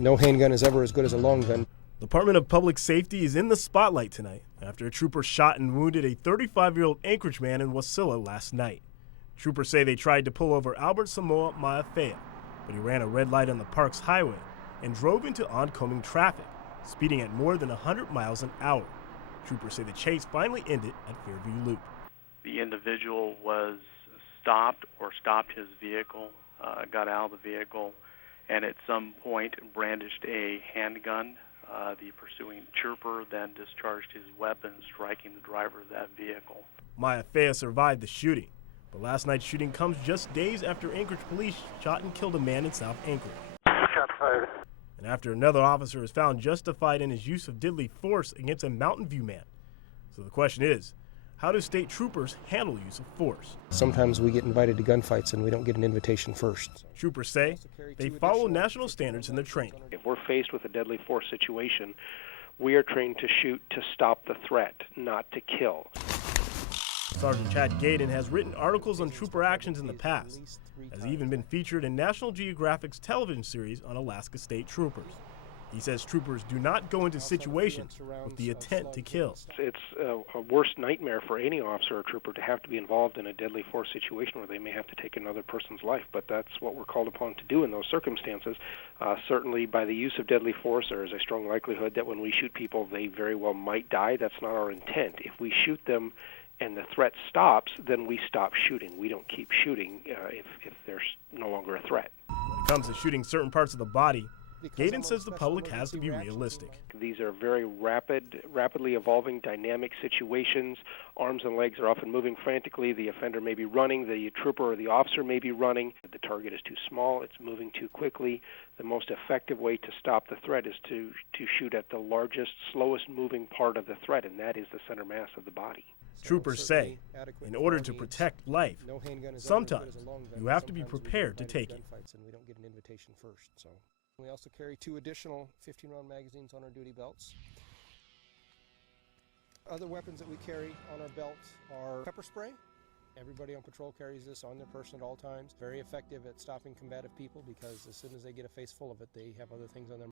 No handgun is ever as good as a long gun. The Department of Public Safety is in the spotlight tonight after a trooper shot and wounded a 35-year-old Anchorage man in Wasilla last night. Troopers say they tried to pull over Albert Samoa Maafea, but he ran a red light on the park's highway and drove into oncoming traffic, speeding at more than 100 miles an hour. Troopers say the chase finally ended at Fairview Loop. The individual was stopped his vehicle, got out of the vehicle, and at some point brandished a handgun. The pursuing trooper then discharged his weapon, striking the driver of that vehicle. Maafea survived the shooting, but last night's shooting comes just days after Anchorage police shot and killed a man in South Anchorage. Shot fired. And after another officer is found justified in his use of deadly force against a Mountain View man. So the question is, how do state troopers handle use of force? Sometimes we get invited to gunfights and we don't get an invitation first. Troopers say they follow national standards in their training. If we're faced with a deadly force situation, we are trained to shoot to stop the threat, not to kill. Sergeant Chad Gaydon has written articles on trooper actions in the past, has even been featured in National Geographic's television series on Alaska State Troopers. He says troopers do not go into situations with the intent to kill. It's a worst nightmare for any officer or trooper to have to be involved in a deadly force situation where they may have to take another person's life, but that's what we're called upon to do in those circumstances. Certainly by the use of deadly force, there is a strong likelihood that when we shoot people, they very well might die. That's not our intent. If we shoot them and the threat stops, then we stop shooting. We don't keep shooting if there's no longer a threat. When it comes to shooting certain parts of the body, Gaydon says the public has to be realistic. These are very rapidly evolving, dynamic situations. Arms and legs are often moving frantically. The offender may be running. The trooper or the officer may be running. The target is too small. It's moving too quickly. The most effective way to stop the threat is to shoot at the largest, slowest moving part of the threat, and that is the center mass of the body. Troopers say, in order to protect life, sometimes you have to be prepared to take it. We also carry 2 additional 15-round magazines on our duty belts. Other weapons that we carry on our belts are pepper spray. Everybody on patrol carries this on their person at all times. Very effective at stopping combative people because as soon as they get a face full of it, they have other things on their mind.